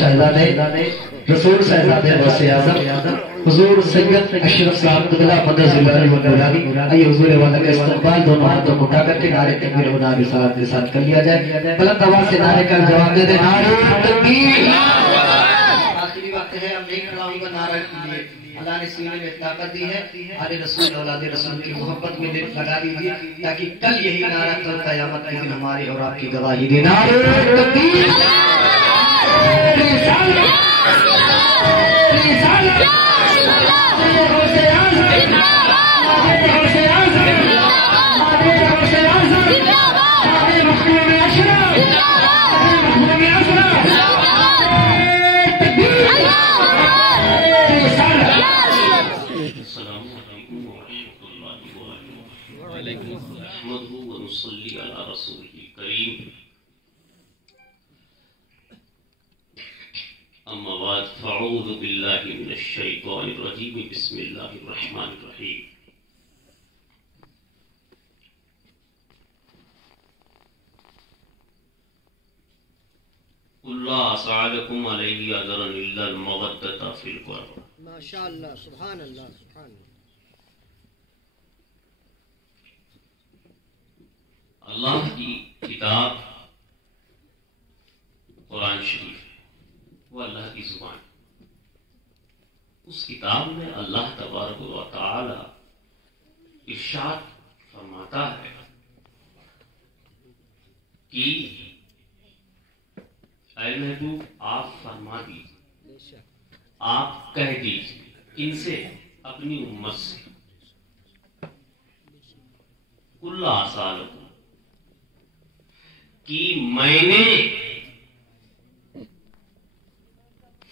شہزادے رسول صاحبزادے غوث اعظم حضور سید اشرف صاحب قبلہ مدد زلال و آئیے حضور والا کا استقبال دونوں ہاتھوں کو اٹھا کر کے نعرے تکبیر و نعرے رسالت کے ساتھ کر لیا جائے. بلند آواز سے نعرے کا جواب دے دیں. نعرہ تکبیر. آخری وقت ہے، اب نہیں کراؤں گا نعرہ لیے. اللہ نے سینے میں طاقت دی ہے. آل رسول اولاد رسول کی محبت میں دل لگا دیجیے تاکہ کل یہی نعرہ کل قیامت کے دن ہماری اور آپ کی گواہی دے. نعرہ تکبیر. اما بعد فاعوذ باللہ من الشیطان الرجیم بسم اللہ الرحمن الرحیم. قل لا اسألکم علیہ اجرا الا المودۃ فی القربى. ماشاء اللہ، سبحان اللہ، سبحان اللہ. اللہ کی کتاب قرآن شریف، وہ اللہ کی زبان. اس کتاب میں اللہ تبارک و تعالی ارشاد فرماتا ہے کہ اے محبوب آپ فرما دیجیے، آپ کہہ دیجیے ان سے، اپنی امت سے، کل آسالکم، کہ میں نے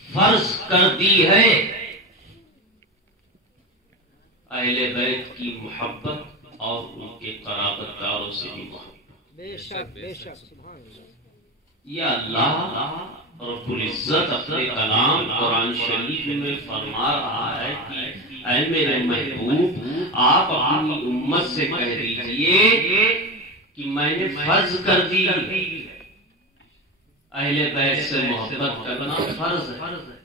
فرض کر دی ہے اہل بیت کی محبت اور ان کے قرابت داروں سے بھی محبت. بے شک، بے شک، سبحان اللہ. یہ اللہ رب العزت اپنے کلام قرآن شریف میں فرما رہا ہے کہ اے میرے محبوب آپ اپنی امت سے کہہ دیجئے کہ میں نے فرض کر دی اہل بیت سے محبت کرنا فرض ہے.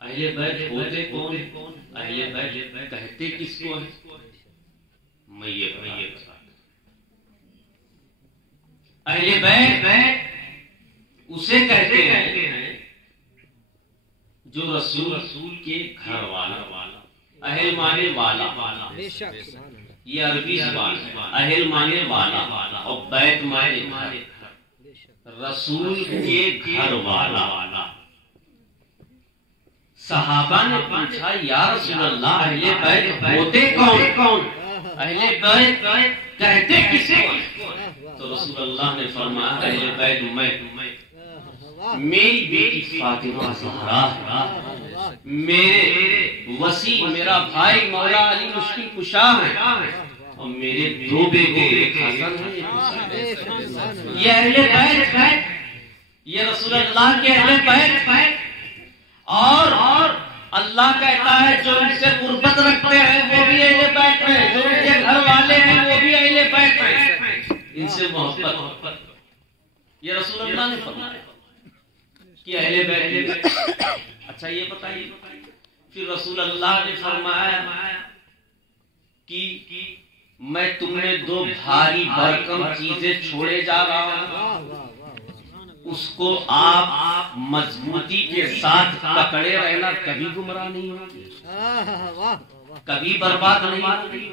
اہل بیت ہوتے کون؟ اہل بیت کہتے کس کو ہے؟ میں یہ بتا. اہل بیت اسے کہتے ہیں جو رسول کے گھر والا. اہل مانے والا، بے شک، سبحان اللہ. یہ عربی زبان ہے. اہل مانے والا اور بیت مانے گھر. رسول کے گھر والا. صحابہ نے پوچھا یا رسول اللہ اہل بیت ہوتے کون؟ اہل بیت کہتے کسے؟ تو رسول اللہ نے فرمایا اہل بیت میں، میری بیٹی فاطمہ زہرا ہے، میرے وسیع میرا بھائی مولا علی مشکل کشا ہے، اور میرے دو بیٹے حسن ہیں. یہ اہل بیت ہے، یہ رسول اللہ کے اہل بیت ہے. اور اللہ کہتا ہے جو ان سے قربت رکھتے ہیں وہ بھی اہل بیت ہیں، جو ان کے گھر والے ہیں وہ بھی اہل بیت ہیں. ان سے محبت یہ رسول اللہ نے فرمایا کہ اہل بیت. اچھا یہ بتائیے، پھر رسول اللہ نے فرمایا کہ میں تمہیں دو بھاری بھرکم چیزیں چھوڑے جا رہا ہوں، اس کو آپ مضبوطی کے ساتھ پکڑے رہنا، کبھی گمراہ نہیں ہوگی، کبھی برباد نہیں ہوگی.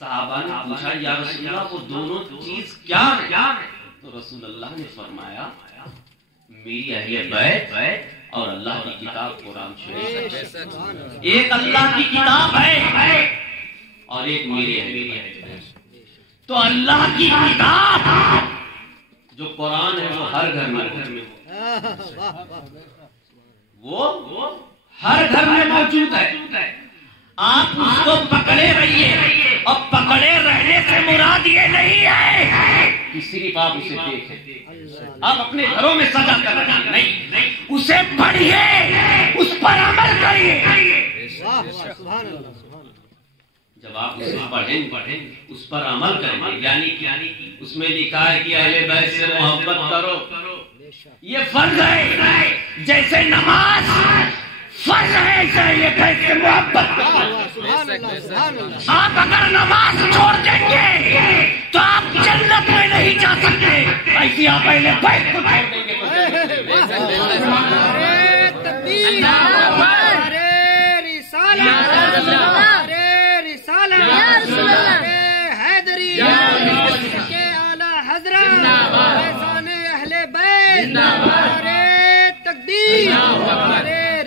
صحابہ نے پوچھا یا رسول اللہ وہ دونوں چیز کیا ہے؟ تو رسول اللہ نے فرمایا میری اہل بیت اور اللہ کی کتاب قرآن شریف. ایک اللہ کی کتاب ہے اور ایک میری اہل بیت. تو اللہ کی کتاب جو قرآن ہے وہ ہر گھر میں وہ ہر گھر میں موجود ہے. آپ اس کو پکڑے رہیے، اور پکڑے رہنے سے مراد یہ نہیں ہے کہ صرف آپ اسے دیکھیں، آپ اپنے گھروں میں سجا کر رکھیں، نہیں، اسے پڑھیے، اس پر عمل کریے. جب آپ اسے پڑھیں اس پر عمل کریں، یعنی اس میں لکھا ہے کہ اہل بیت سے محبت کرو، یہ فرض ہے جیسے نماز فرض ہے ایسے اہل بیت سے محبت. آپ اگر نماز چھوڑ دیں گے تو آپ جنت میں نہیں جا سکتے. ایسی آپ اہل بیت کو چھوڑ دیں گے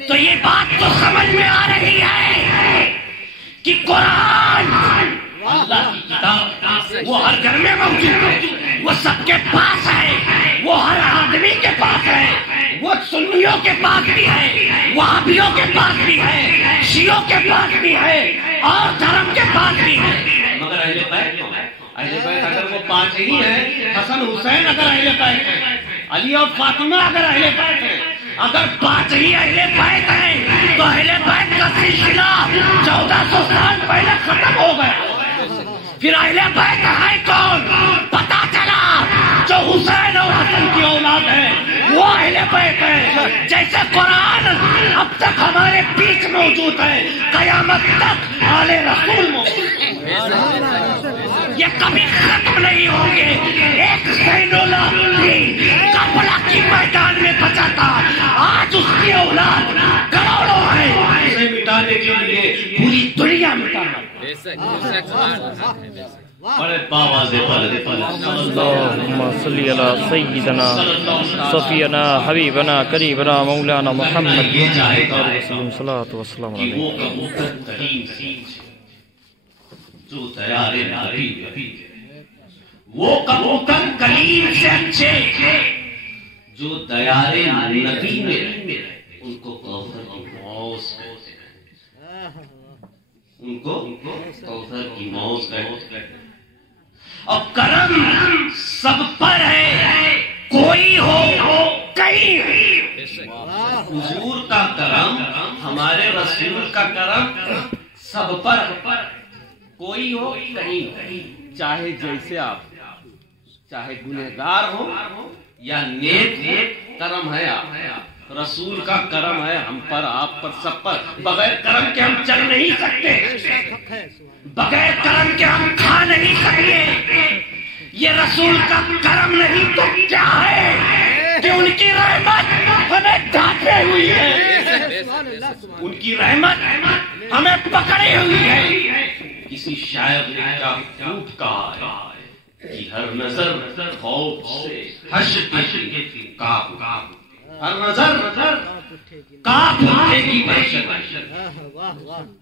تو یہ بات تو سمجھ میں آ رہی ہے کہ قرآن اللہ کی کتاب وہ ہر گھر میں موجود ہے, وہ سب کے پاس ہے, وہ ہر آدمی کے پاس ہے, وہ سنیوں کے پاس بھی ہے, وہابیوں کے پاس بھی ہے, شیعوں کے پاس بھی ہے, اور دھرم کے پاس بھی ہے. مگر اہل بیت اگر وہ پانچ ہی ہیں, حسن حسین اگر اہل بیت ہیں, علی اور فاطمہ اگر اہل بیت ہیں, اگر پانچ ہی اہل بیت ہیں تو اہل بیت کا سلسلہ 1400 سال پہلے ختم ہو گیا. پھر اہل بیت ہے کون؟ پتا چلا جو حسین اور حسن کی اولاد ہے وہ اہل بیت ہے. جیسے قرآن اب تک ہمارے بیچ موجود ہے, قیامت تک آل رسول موجود ہے, یہ کبھی ختم نہیں ہوں گے. ایک زین العابدین کربلا کی میدان میں بچا تھا, آج اس کی اولاد کروڑوں ہے. اسے مٹانے کے لیے پوری دنیا مٹانا. بڑے باواز اللهم صل على سيدنا صفينا حبيبنا قريبنا مولانا محمد صلاة والسلام کہ وہ کبوتر کریم جو تیار نبی, وہ کبوتر کریم سے اچھے جو دیار نبی میں ان کو کوثر کی موز کہتے ہیں, ان کو کوثر کی موز کہتے ہیں. اور کرم سب پر ہے, کوئی ہو کہیں. حضور کا کرم, ہمارے رسول کا کرم سب پر, کوئی ہو کہیں. چاہے جیسے آپ, چاہے گنہگار ہو یا نیک, کرم ہے آپ. رسول کا کرم ہے ہم پر, آپ پر, سب پر. بغیر کرم کے ہم چل نہیں سکتے, بغیر کرم کے ہم کھا نہیں سکتے. یہ رسول کا کرم نہیں تو کیا ہے کہ ان کی رحمت ہمیں ڈھانپے ہوئی ہے, ان کی رحمت ہمیں پکڑی ہوئی ہے. کسی شاعر نے کیا خوب کہا ہے کہ ہر نظر خوف سے حشر کی کاپ, ہر نظر کاپ اٹھے گی محشر,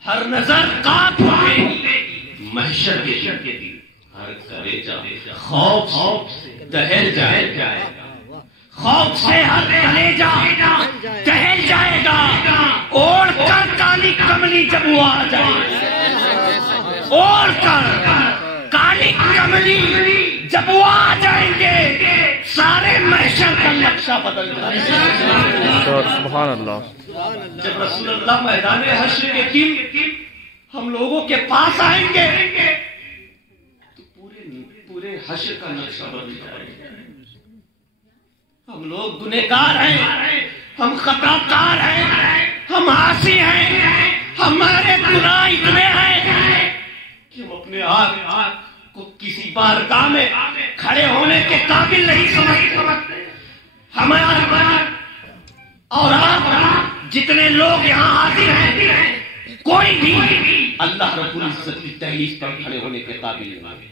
ہر نظر کاپ اٹھے گی محشر کے دن. ہر کلیجہ خوف سے دہل جائے گا, خوف سے ہر کلیجہ دہل جائے گا. اوڑھ کر کالی کملی جب وہ آ جائے, اوڑھ کر کالی کملی جب وہ آ جائیں گے, سارے محشر کا نقشہ بدل جائے گا. سبحان اللہ. جب رسول اللہ میدان حشر کے دن ہم لوگوں کے پاس آئیں گے تو پورے حشر کا نقشہ بدل جائے گا. ہم لوگ گنہگار ہیں, ہم خطا کار ہیں, ہم عاصی ہیں, ہمارے گناہ اتنے ہیں کہ ہم اپنے آپ کو کسی بارگاہ میں کھڑے ہونے کے قابل نہیں سمجھتے. ہمارا اور آپ جتنے لوگ یہاں حاضر ہیں, کوئی بھی اللہ رب العزت کی تحریف پر کھڑے ہونے کے قابل نہیں.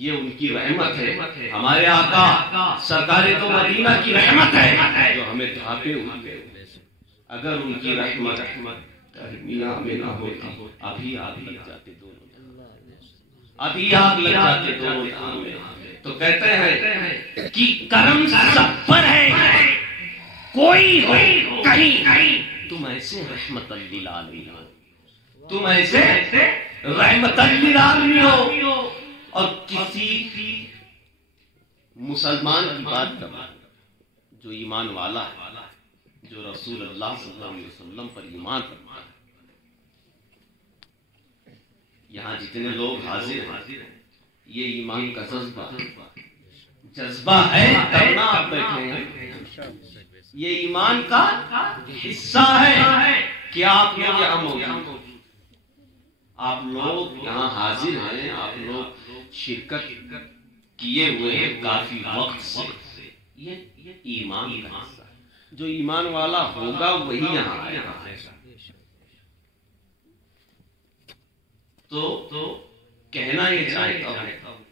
یہ ان کی رحمت ہے, ہمارے آقا سرکار تو مدینہ کی رحمت ہے جو ہمیں ڈھانپے ہوئے. اگر ان کی رحمت میاں میں نہ ہوتی ابھی آگ لگ جاتے دونوں, ابھی آگ لگ جاتے دونوں میں. تو کہتے ہیں کہ کرم سب پر ہے, کوئی ہو کہیں. تم ایسے رحمت للعالمین ہو, تم ایسے رحمت للعالمین ہو. اور کسی مسلمان کی بات کرنا جو ایمان والا ہے, جو رسول اللہ صلی اللہ علیہ وسلم پر ایمان کرتا ہے. یہاں جتنے لوگ حاضر ہیں یہ ایمان کا جذبہ ہے, تب نہ آپ بیٹھے ہیں یہ ایمان کا حصہ ہے کہ آپ لوگ یہاں موجود، آپ لوگ یہاں حاضر ہیں، آپ لوگ شرکت کیے ہوئے ہیں کافی وقت سے، یہ ایمان کا حصہ ہے۔ جو ایمان والا ہوگا وہی یہاں آئے گا۔ تو کہنا یہ چاہتا ہوں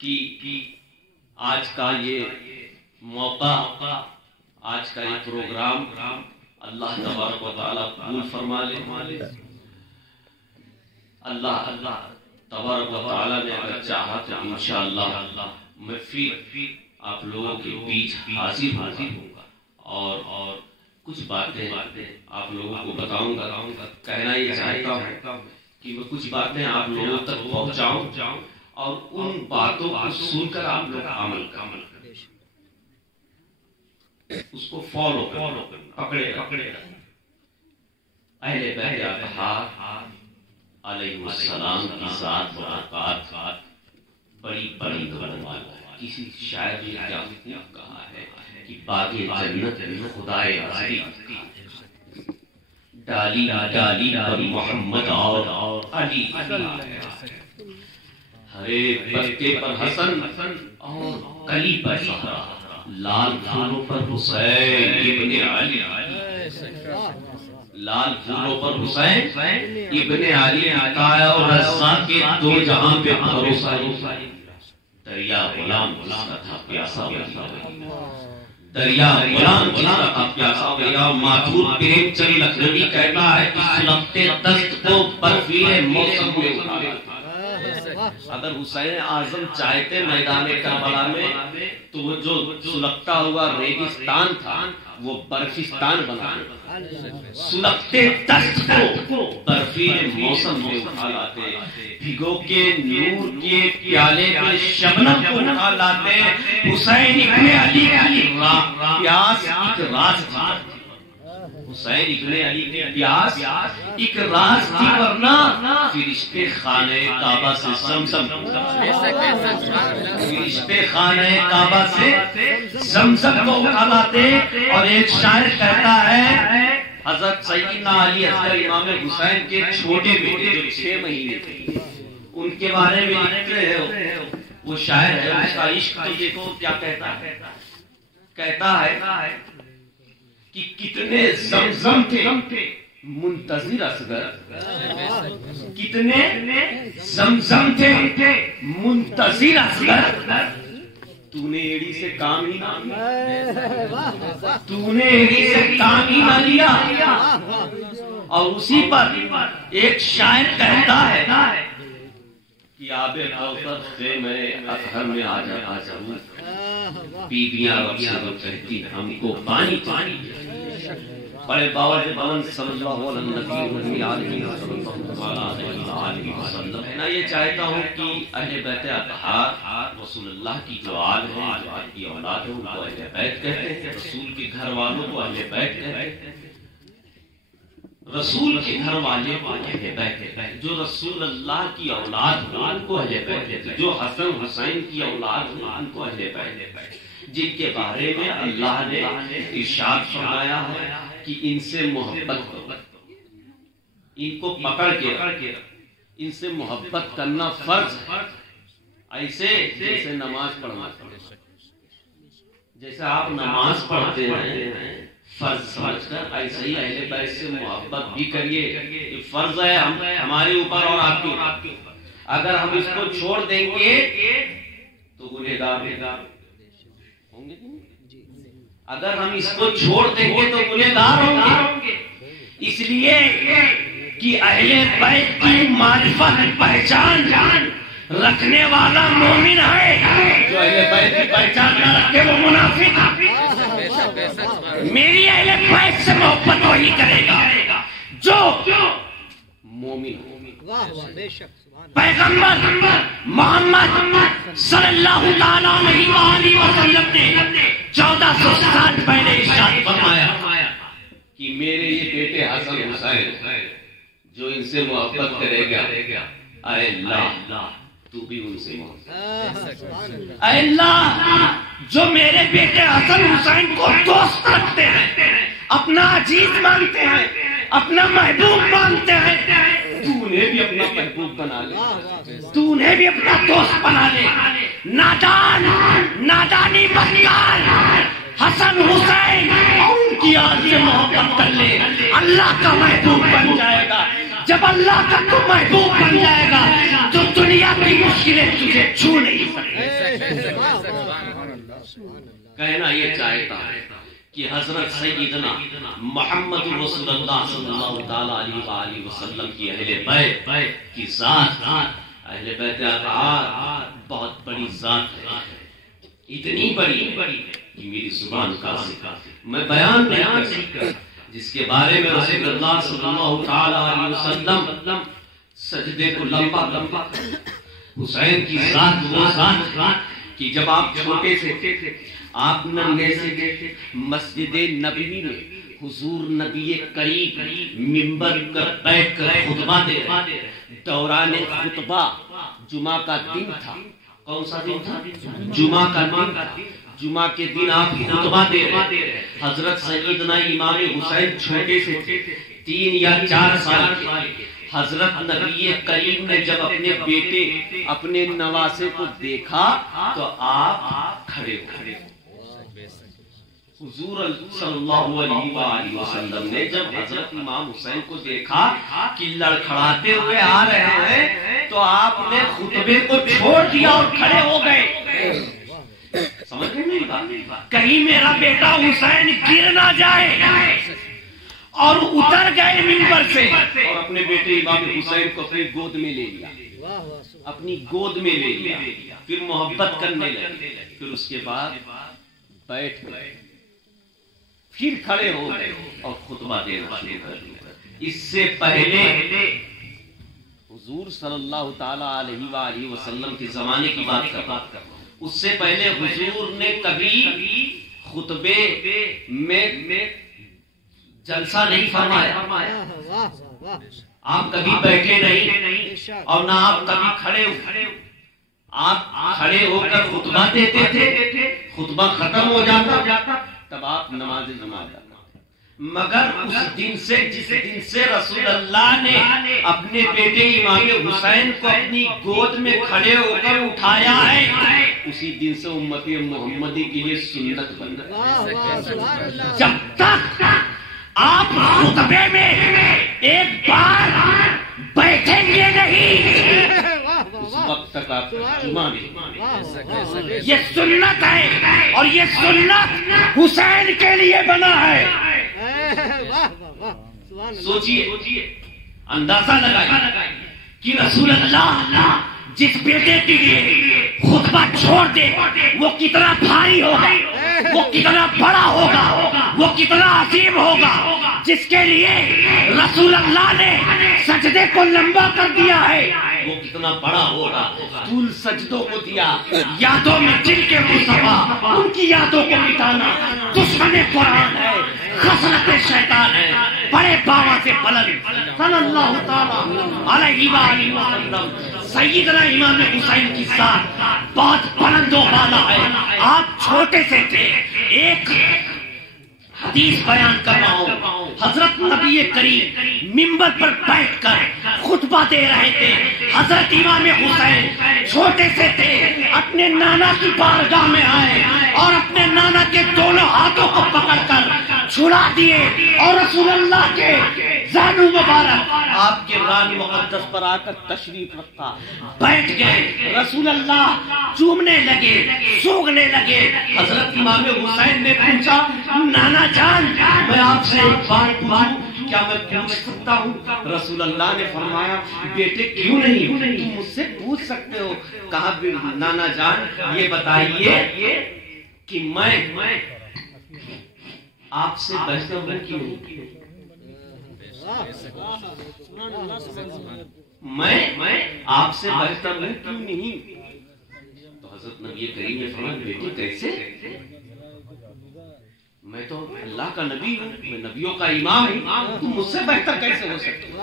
کہ آج کا یہ موقع، آج کا یہ پروگرام اللہ تبارک و تعالیٰ قبول فرما لے۔ اللہ تبارک و تعالیٰ نے اگر چاہا تو انشاءاللہ میں پھر آپ لوگوں کے بیچ حاضر ہوں گا اور کچھ باتیں آپ لوگوں کو بتاؤں گا۔ کہنا یہ چاہتا ہوں کہ میں کچھ باتیں آپ لوگوں تک پہنچاؤں اور ان باتوں کو سن کر آپ لوگ عمل کریں، اس کو فالو پکڑے۔ اہل بیت اطہار علیہ السلام کی ذات و برکات بڑی بڑی ہونے والا ہے۔ کسی شاعر نے کیا کہا ہے کہ باغ جنت میں خدائے ازلی ڈالی ڈالی پر محمد اور علی، ہرے پتے پر حسن اور کلی پر زہرا، لال پھولوں پر حسین ابن علی، لال پھولوں پر حسین ابن علی، عطا اور رضا کے دو جہاں پہ بھروسہ۔ دریا غلام جس کا تھا پیاسا وہی، دریا غلام جس کا تھا پیاسا وہی۔ ماتھور پریم چند لکھنوی کہتا ہے کہ سلگتے دست کو برفی موسم میں اٹھایا تھا۔ اگر حسین اعظم چاہتے میدان کربلا میں تو وہ جو سلگتا ہوا ریگستان تھا وہ برفستان بنا دیتا، سلگتے دست کو برفی موسم میں اٹھا لاتے، بھگو کے نور کے پیالے میں شبنم کو اٹھا لاتے۔ حسین ابن علی کی پیاس ایک راز تھی، حسین ابن علی کی پیاس ایک راز تھی، ورنہ فرشتے خانہ کعبہ سے زمزم، فرشتے خانہ کعبہ سے زمزم کو اٹھا لاتے۔ اور ایک شاعر کہتا ہے حضرت سیدنا علی اصغر امام حسین کے چھوٹے بیٹے جو 6 مہینے تھے، ان کے بارے میں لکھتے ہیں، وہ شاعر ہے، اس کا عشق تو دیکھو کیا کہتا ہے کہ کتنے زمزم تھے منتظر اصغر، کتنے زمزم تھے منتظر اصغر، تو نے ایڑی سے کام ہی نہ لیا، تو نے ایڑی سے کام ہی نہ لیا۔ اور اسی پر ایک شاعر کہتا ہے کہ آب کوثر سے میں اطہر میں آ جاؤں، بیویاں رب سے وہ کہتی ہم کو پانی پانی۔ بڑے باور بلند صلی اللہ علیہ وسلم۔ میں یہ چاہتا ہوں کہ اہل بیت اطہار رسول اللہ کی جو آل ہے، جو آپ کی اولاد ہے، ان کو اہل بیت کہتے ہیں، رسول کے گھر والوں کو اہل بیت کہتے ہیں، رسول کے گھر والے کو اہل بیت کہتے ہیں، جو رسول اللہ کی اولاد ہو ان کو اہل بیت کہتے ہیں، جو حسن حسین کی اولاد ہو ان کو اہل بیت کہتے ہیں، جن کے بارے میں اللہ نے ارشاد فرمایا ہے کہ ان سے محبت کرو، ان کو پکڑ کے ان سے محبت کرنا فرض ہے، ایسے جیسے نماز پڑھنا، جیسے آپ نماز پڑھتے ہیں فرض سمجھ کر، ایسے ہی اہل بیت سے محبت بھی کریے، یہ فرض ہے ہمارے اوپر اور آپ کے اوپر۔ اگر ہم اس کو چھوڑ دیں گے تو گنہگار ہوں گے، اگر ہم اس کو چھوڑ دیں گے تو گنہگار ہوں گے۔ اس لیے کہ اہل بیت کی معرفت پہچان رکھنے والا مومن ہے، جو اہل بیت کی پہچان نہ رکھے وہ منافق ہے۔ میری اہل بیت سے محبت وہی کرے گا جو مومن ہو۔ پیغمبر محمد صلی اللہ تعالی علیہ وسلم نے 1400 سال پہلے ارشاد فرمایا کہ میرے یہ بیٹے حسن حسین جو ان سے محبت کرے گا، اے اللہ تو بھی ان سے محبت۔ سبحان اللہ اے اللہ جو میرے بیٹے حسن حسین کو دوست رکھتے ہیں، اپنا عزیز مانتے ہیں، اپنا محبوب مانتے ہیں، تو انہیں بھی اپنا محبوب بنا لے، تو انہیں بھی اپنا دوست بنا لے۔ نادانی مت کر، حسن حسین اور ان کی آل سے محبت کر لے، اللہ کا محبوب بن جائے گا۔ جب اللہ کا تو محبوب بن جائے گا تو دنیا کی مشکلیں تجھے چھو نہیں سکتی۔ کہنا یہ چاہتا ہے کہ حضرت سیدنا محمد رسول اللہ صلی اللہ تعالی علیہ وآلہ وسلم کی اہل بیت کی ذات، اہل بیت اطہار بہت بڑی ذات ہے، اتنی بڑی کہ میری زبان کا میں بیان نہیں کر، جس کے بارے میں رسول اللہ صلی اللہ تعالی علیہ وسلم سجدے کو لمبا حسین کی ذات وہ ذات کہ جب آپ چھوٹے سے تھے، آپ ننھے سے مسجد نبوی میں حضور نبی کریم منبر پر بیٹھ کر خطبہ دے رہے، دوران خطبہ جمعہ کا دن تھا۔ کون سا دن تھا؟ جمعہ کا دن تھا۔ جمعہ کے دن آپ خطبہ دے رہے، حضرت سیدنا امام حسین چھوٹے سے 3 یا 4 سال کے، حضرت نبی کریم نے جب اپنے بیٹے اپنے نواسے کو دیکھا تو آپ کھڑے ہو۔ حضور صلی اللہ علیہ وآلہ وسلم نے جب حضرت امام حسین کو دیکھا کہ لڑکھڑاتے ہوئے آ رہے ہیں تو آپ نے خطبے کو چھوڑ دیا اور کھڑے ہو گئے۔ سمجھ نہیں بات؟ کہیں میرا بیٹا حسین گر نہ جائے، اور اتر گئے منبر سے اور اپنے بیٹے امام حسین کو اپنی گود میں لے لیا، اپنی گود میں لے لیا، پھر محبت کرنے لگے، پھر اس کے بعد بیٹھ گئے، پھر کھڑے ہو گئے اور خطبہ دینا شروع کر دیا۔ اس سے پہلے حضور صلی اللہ تعالی علیہ وآلہ وسلم کے زمانے کی بات کر رہا ہوں، اس سے پہلے حضور نے کبھی خطبے میں جلسہ نہیں فرمایا، آپ کبھی بیٹھے نہیں اور نہ آپ کبھی کھڑے ہوئے، آپ کھڑے ہو کر خطبہ دیتے تھے، خطبہ ختم ہو جاتا تب آپ نماز جماعت کرتے، مگر اس دن سے جس دن سے رسول اللہ نے اپنے بیٹے امام حسین کو اپنی گود میں کھڑے ہو کر اٹھایا ہے، اسی دن سے امتی محمدی کے لیے سنت بن گئی۔ جب تک آپ خطبے میں ایک بار بیٹھیں گے نہیں اس وقت تک آپ جمعہ نہیں۔ یہ سنت ہے اور یہ سنت حسین کے لیے بنا ہے۔ سوچئے، اندازہ لگائیے کہ رسول اللہ جس بیٹے کے لیے خطبہ چھوڑ دے وہ کتنا بھاری ہوگا، وہ کتنا بڑا ہوگا، وہ کتنا عظیم ہوگا، جس کے لیے رسول اللہ نے سجدے کو لمبا کر دیا ہے وہ کتنا بڑا ہوگا۔ طول سجدوں کو دیا، یادوں میں جن کے مصطفیٰ ان کی یادوں کو مٹانا دشمن قرآن ہے، خسرت شیطان ہے، بڑے باوا سے بلند صلی اللہ تعالی علیہ وآلہ وسلم سیدنا امام حسین کی ذات بہت بلند و بالا ہے۔ آپ چھوٹے سے تھے، ایک حدیث بیان کر رہا ہوں، حضرت نبی کریم منبر پر بیٹھ کر خطبہ دے رہے تھے، حضرت امام حسین چھوٹے سے تھے، اپنے نانا کی بارگاہ میں آئے اور اپنے نانا کے دونوں ہاتھوں کو پکڑ کر چھڑا دیے اور رسول اللہ کے زانو مبارک آپ کے ران مقدس پر آ کر تشریف رکھا، بیٹھ گئے، رسول اللہ چومنے لگے، سونگنے لگے۔ حضرت امام حسین نے پوچھا، نانا جان میں آپ سے ایک بات پوچھوں، کیا میں پوچھ سکتا ہوں؟ رسول اللہ نے فرمایا، بیٹے کیوں نہیں، تم مجھ سے پوچھ سکتے ہو۔ کہا نانا جان یہ بتائیے کہ میں آپ سے بہتر ہوں کیوں؟ میں آپ سے بہتر ہوں کیوں نہیں؟ تو حضرت نبی کریم نے فرمایا، بیٹی کیسے؟ میں تو اللہ کا نبی ہوں، میں نبیوں کا امام ہوں، تم مجھ سے بہتر کیسے ہو سکتے ہو؟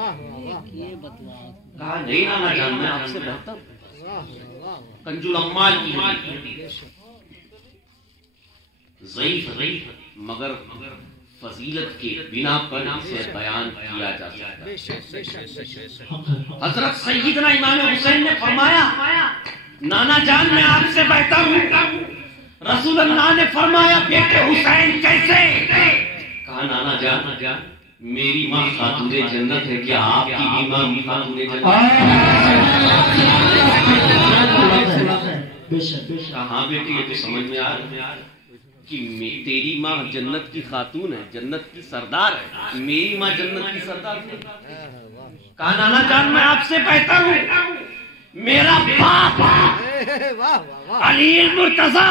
کہا نہیں نانا جان میں آپ سے بہتر ہوں۔ کنز الاموال کی ضعیف مگر فضیلت کے بنا پر اسے بیان کیا جا سکتا ہے۔ حضرت سیدنا امام حسین نے فرمایا نانا جان میں آپ سے بہتر ہوں۔ رسول اللہ نے فرمایا بیٹے حسین کیسے؟ کہا نانا جان میری ماں خاتون جنت ہے، کیا آپ کی بھی ماں خاتون جنت ہے؟ ہاں بیٹی یہ تو سمجھ میں آ رہا ہے کہ تیری ماں جنت کی خاتون ہے، جنت کی سردار ہے، میری ماں جنت کی سردار نہیں۔ کہا نانا جان میں آپ سے بہتر ہوں، میرا باپ علی المرتضی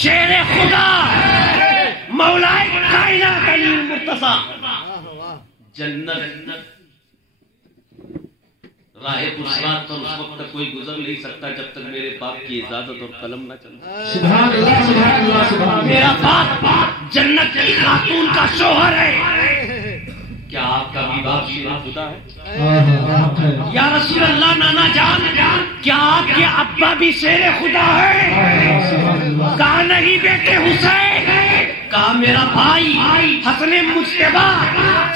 شیر خدا مولائے کائنات علی المرتضی جنت راہ پرسرات پر اس وقت تک کوئی گزر نہیں سکتا جب تک میرے باپ کی اجازت اور قلم نہ چلے۔ سبحان اللہ سبحان اللہ سبحان اللہ۔ میرا باپ جنت کی خاتون کا شوہر ہے، کیا آپ کا بھی باپ شیر خدا ہے؟ یا رسول اللہ نانا جان کیا آپ کے ابا بھی شیر خدا ہے؟ کہا نہیں بیٹے حسین، کہا میرا بھائی حسن مجتبی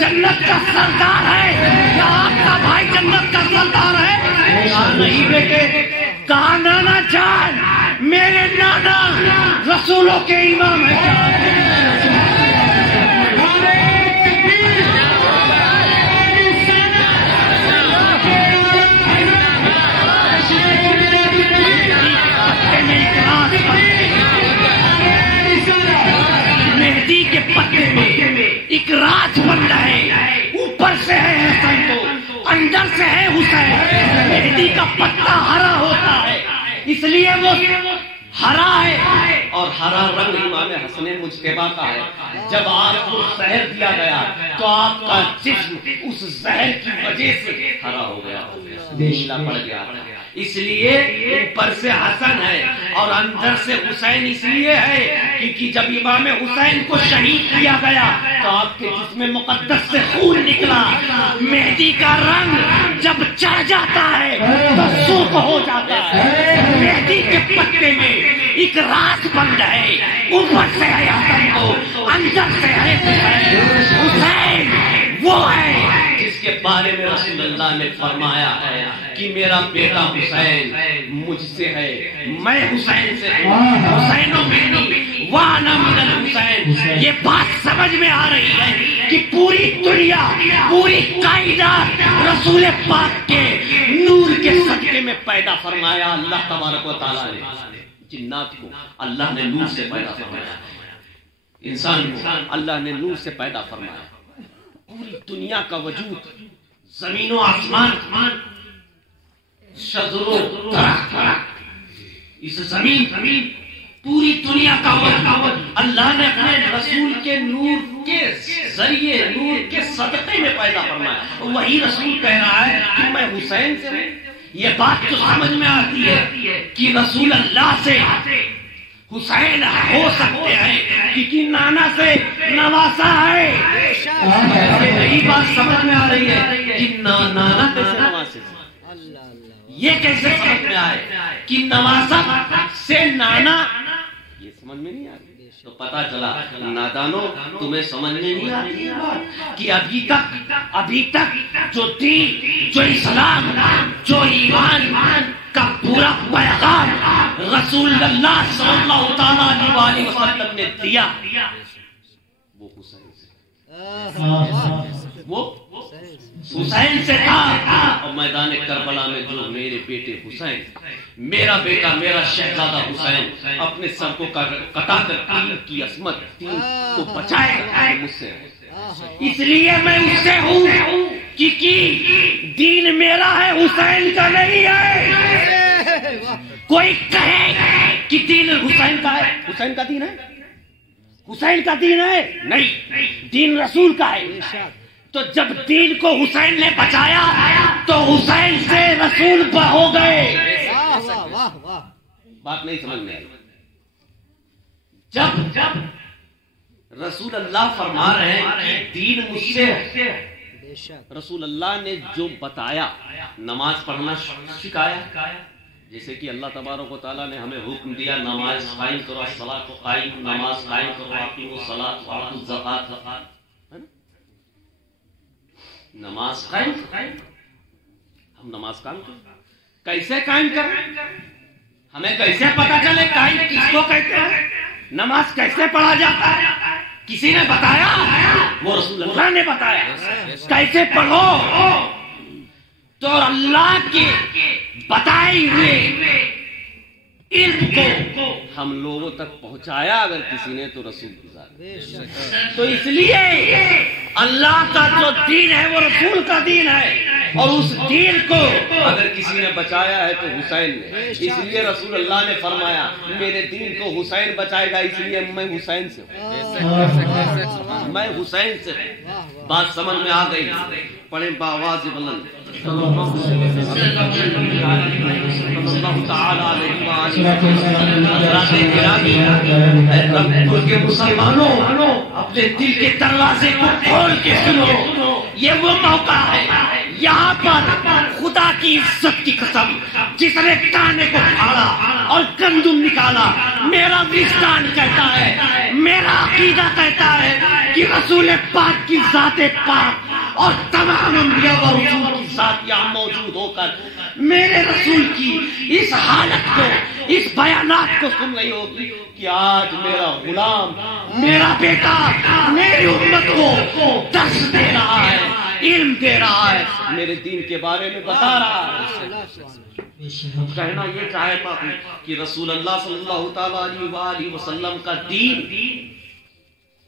جنت کا سردار ہے، کیا آپ کا بھائی جنت کا سردار ہے؟ کہا نہیں بیٹے۔ کہا نانا جان میرے نانا رسولوں کے امام ہیں۔ مہدی کے پتے میں ایک راج بن ہے، اوپر سے ہے حسین تو اندر سے ہے حسین۔ مہدی کا پتا ہرا ہوتا ہے اس لیے وہ ہرا ہے، اور ہرا رنگ امام حسن مجتبی کا ہے۔ جب آپ کو زہر دیا گیا تو آپ کا جسم اس زہر کی وجہ سے ہرا ہو گیا، نیلا پڑ گیا، اس لیے اوپر سے حسن ہے اور اندر سے حسین اس لیے ہے کیونکہ جب امام حسین کو شہید کیا گیا تو آپ کے جسم مقدس سے خون نکلا۔ مہدی کا رنگ جب چڑھ جاتا ہے تو سرخ ہو جاتا ہے۔ مہدی کے پتے میں ایک راز بند ہے، اوپر سے ہے حسن کو اندر سے ہے حسین۔ حسین وہ ہے جس کے بارے میں رسول اللہ نے فرمایا ہے کہ میرا بیٹا حسین مجھ سے ہے، میں حسین سے ہوں، حسین و منی وانا من الحسین۔ یہ بات سمجھ میں آ رہی ہے کہ پوری دنیا پوری کائنات رسول پاک کے نور کے صدقے میں پیدا فرمایا اللہ تبارک و تعالیٰ نے۔ جنات کو اللہ نے نور سے پیدا فرمایا، انسان کو اللہ نے نور سے پیدا فرمایا۔ پوری دنیا کا وجود، زمین و آسمان، شجر و درخت، اس زمین پوری دنیا کا وجود اللہ نے اپنے رسول کے نور کے ذریعے، نور کے صدقے میں پیدا فرمایا۔ وہی رسول کہہ رہا ہے کہ میں حسین سے ہوں۔ یہ بات تو سمجھ میں آتی ہے کہ رسول اللہ سے حسین ہو سکتے ہیں کیونکہ نانا سے نواسا ہے۔ یہی بات سمجھ میں آ رہی ہے کہ نانا کیسے نواسے، یہ کیسے سمجھ میں آئے کہ نواسا سے نانا، یہ سمجھ میں نہیں آ رہی۔ تو پتا چلا نادانو تمہیں سمجھ میں نہیں آتی کہ ابھی تک جو دین، جو اسلام، جو ایمان کا پورا پیغام رسول اللہ صلی اللہ تعالی علیہ وسلم نے دیا وہ حسین سے، وہ حسین سے تھا۔ اور میدان کربلا میں جو میرے بیٹے حسین، میرا بیٹا، میرا شہزادہ حسین اپنے سر کو کٹا کر دین کی عصمت، دین کو بچائے گا مجھ سے، اس لیے میں اس سے ہوں کیونکہ دین میرا ہے، حسین کا نہیں ہے۔ کوئی کہے کہ دین حسین کا ہے، حسین کا دین ہے، حسین کا دین ہے نہیں، دین رسول کا ہے۔ تو جب دین کو حسین نے بچایا تو حسین سے رسول ہو گئے۔ بات نہیں سمجھ میں آئی۔ جب رسول اللہ فرما رہے ہیں کہ دین مجھ سے بے شک رسول اللہ نے جو بتایا، نماز پڑھنا سکھایا، جیسے کہ اللہ تبارک و تعالیٰ نے ہمیں حکم دیا نماز قائم کرو، الصلاۃ قائم، نماز قائم کرو، اقیموا الصلاۃ وآتوا الزکاۃ، نماز قائم کرو۔ ہم نماز قائم کریں، کیسے قائم کریں؟ ہمیں کیسے پتا چلے قائم کس کو کہتے ہیں؟ نماز کیسے پڑھا جاتا ہے؟ کسی نے بتایا؟ وہ رسول اللہ نے بتایا۔ کیسے پڑھو؟ تو اللہ کے بتائے ہوئے علم کو ہم لوگوں تک پہنچایا اگر کسی نے تو رسول کی ذات۔ تو اس لیے اللہ کا جو دین ہے وہ رسول کا دین ہے، اور اس دین کو اگر کسی نے بچایا ہے تو حسین نے۔ اس لیے رسول اللہ نے فرمایا میرے دین کو حسین بچائے گا، اس لیے میں حسین سے ہوں، میں حسین سے ہوں۔ بات سمجھ میں آ گئی؟ پڑھیں بآواز بلند مسلمانوں اپنے دل کے دروازے کو کھول کے سنو، یہ وہ موقع ہے یہاں پر خدا کی عزت کی قسم، جس نے کانے کو پھاڑا اور گندم نکالا، میرا وجدان کہتا ہے، میرا عقیدہ کہتا ہے کہ رسول پاک کی ذات پاک اور تمام انبیاء و رسول کی ذات یہاں موجود ہو کر میرے رسول کی اس حالت کو، اس بیانات کو سن رہی ہوگی کہ آج میرا غلام، میرا بیٹا میری امت کو درس دے رہا ہے، علم دے رہا ہے، میرے دین کے بارے میں بتا رہا ہے۔ کہنا یہ چاہتا ہوں کہ رسول اللہ صلی اللہ تعالی علیہ وآلہ وسلم کا دین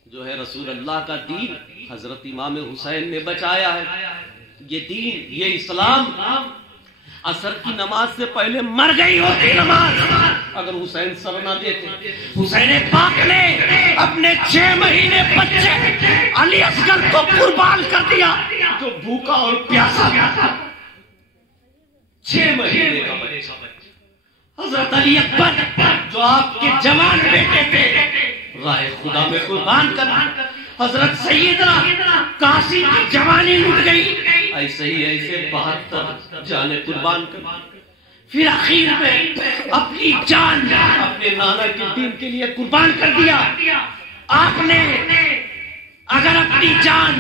جو ہے، رسول اللہ کا دین حضرت امام حسین نے بچایا ہے۔ یہ دین، یہ اسلام عصر کی نماز سے پہلے مر گئی ہوتی نماز اگر حسین سر نہ دیتے۔ حسین پاک نے اپنے 6 مہینے بچے علی اصغر کو قربان کر دیا، جو بھوکا اور پیاسا تھا، 6 مہینے کا بچہ۔ حضرت علی اکبر جو آپ کے جوان بیٹے تھے، راہ خدا میں قربان کر۔ حضرت سیدنا قاسم کی جوانی لٹ گئی، ایسے ہی ایسے 72 جانیں قربان کر۔ پھر اخیر میں اپنی جان اپنے نانا کے دین کے لیے قربان کر دیا۔ آپ نے اگر اپنی جان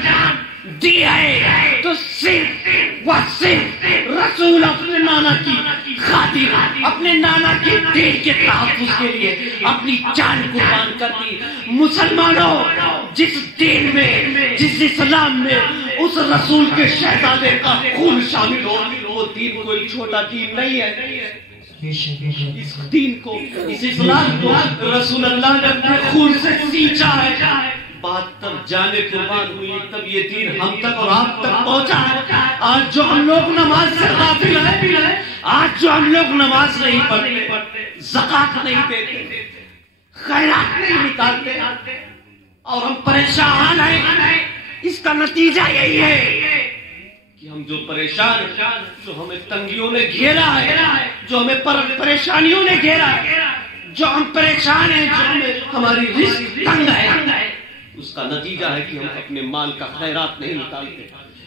دی ہے تو صرف و صرف رسول اپنے نانا کی خاطر، اپنے نانا کے دین کے تحفظ کے لیے اپنی جان قربان کر دی۔ مسلمانوں، جس دین میں، جس اسلام میں اس رسول کے شہزادے کا خون شامل ہو، وہ دین کوئی چھوٹا دین نہیں ہے۔ اس دین کو، اس اسلام کو رسول اللہ نے اپنے خون سے سینچا ہے۔ 72 جانیں قربان ہوئی تب یہ دین ہم تک اور آپ تک پہنچا ہے۔ آج جو ہم لوگ نماز سے غافل ہیں، آج جو ہم لوگ نماز نہیں پڑھتے، زکات نہیں دیتے، خیرات نہیں نکالتے اور ہم پریشان ہیں، اس کا نتیجہ یہی ہے کہ ہم جو پریشان ہیں، جو ہمیں تنگیوں نے گھیرا ہے، جو ہمیں پریشانیوں نے گھیرا ہے، جو ہم پریشان ہیں، جو ہمیں ہماری رزق تنگ ہے، اس کا نتیجہ ہے کہ ہم اپنے مال کا خیرات نہیں نکالتے،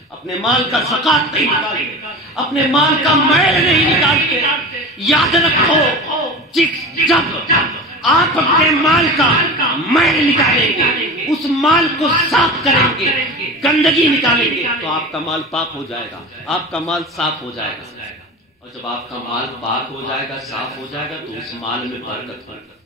اپنے مال کا زکات نہیں نکالتے، اپنے مال کا میل نہیں نکالتے۔ یاد رکھو، جب آپ اپنے مال کا میل نکالیں گے، اس مال کو صاف کریں گے، گندگی نکالیں گے، تو آپ کا مال پاک ہو جائے گا، آپ کا مال صاف ہو جائے گا، اور جب آپ کا مال پاک ہو جائے گا، صاف ہو جائے گا، تو اس مال میں برکت ہوگی۔